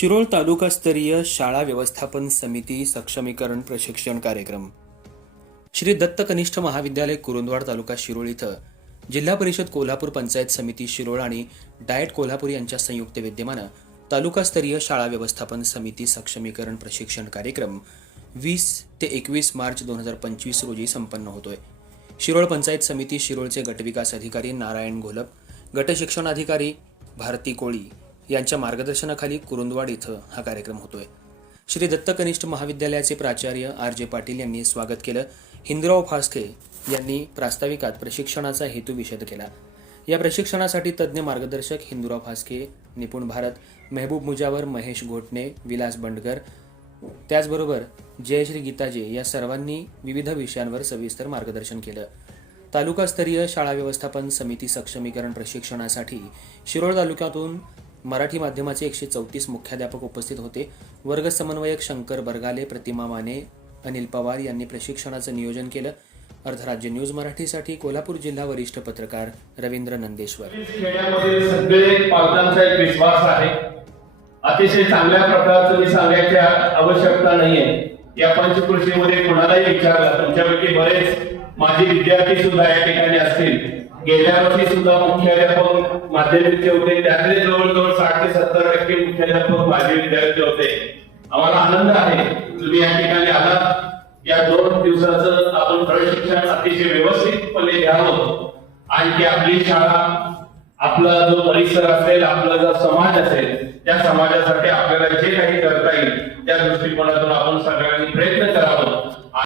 शिरोळ तालुकास्तरीय शाळा व्यवस्थापन समिती सक्षमीकरण प्रशिक्षण कार्यक्रम श्री दत्त कनिष्ठ महाविद्यालय कुरुंदवाड तालुका शिरोळ इथं जिल्हा परिषद कोल्हापूर पंचायत समिती शिरोळ आणि डाएट कोल्हापूर यांच्या संयुक्त विद्यमानं तालुकास्तरीय शाळा व्यवस्थापन समिती सक्षमीकरण प्रशिक्षण कार्यक्रम 20 ते 21 मार्च 2025 रोजी संपन्न होतोय। शिरोळ पंचायत समिती शिरोळचे गटविकास अधिकारी नारायण घोलप, गटशिक्षण अधिकारी भारती कोळी यांच्या मार्गदर्शनाखाली कुरुंदवाड इथं हा कार्यक्रम होतोय। श्री दत्त कनिष्ठ महाविद्यालयाचे प्राचार्य R.J. पाटील यांनी स्वागत केलं। हिंदुराव फास्के यांनी प्रास्ताविकात प्रशिक्षणाचा हेतू विशद केला। या प्रशिक्षणासाठी तज्ज्ञ मार्गदर्शक हिंदुराव फास्के, निपुण भारत, मेहबूब मुजावर, महेश घोटणे, विलास बंडकर, त्याचबरोबर जयश्री गीताजे या सर्वांनी विविध विषयांवर सविस्तर मार्गदर्शन केलं। तालुकास्तरीय शाळा व्यवस्थापन समिती सक्षमीकरण प्रशिक्षणासाठी शिरोळ तालुक्यातून मराठी माध्यमाचे 134 मुख्याध्यापक उपस्थित होते। वर्ग समन्वयक शंकर बरगाले, प्रतिमा माने, अनिल पवार यांनी प्रशिक्षणाचं नियोजन केलं। अर्धराज्य न्यूज मराठीसाठी कोल्हापूर जिल्हा वरिष्ठ पत्रकार रवींद्र नंदेश्वर। खेड्यामधील सगळे पालकांचा एक विश्वास आहे। अतिशय चांगल्या प्रकारचं मी सांगायची आवश्यकता नाहीये। या पंचकृषीमध्ये कोणालाही विचारलं, तुमच्यापैकी बरेच माझे विद्यार्थी सुद्धा या ठिकाणी असतील। गेल्या वर्षी सुद्धा मुख्याध्यापक माध्यमिकचे होते, त्यातले जवळजवळ 60 ते 70% मुख्याध्यापक माझे विद्यार्थी होते। आम्हाला आनंद आहे तुम्ही या ठिकाणी आलात। या 2 दिवसाचं आपण प्रशिक्षण अतिशय व्यवस्थितपणे घ्यावं आणि आपली शाळा, आपला जो परिसर असेल, आपला जो समाज असेल, त्या समाजासाठी आपल्याला जे काही करता येईल त्या दृष्टिकोनातून आपण सगळ्यांनी प्रयत्न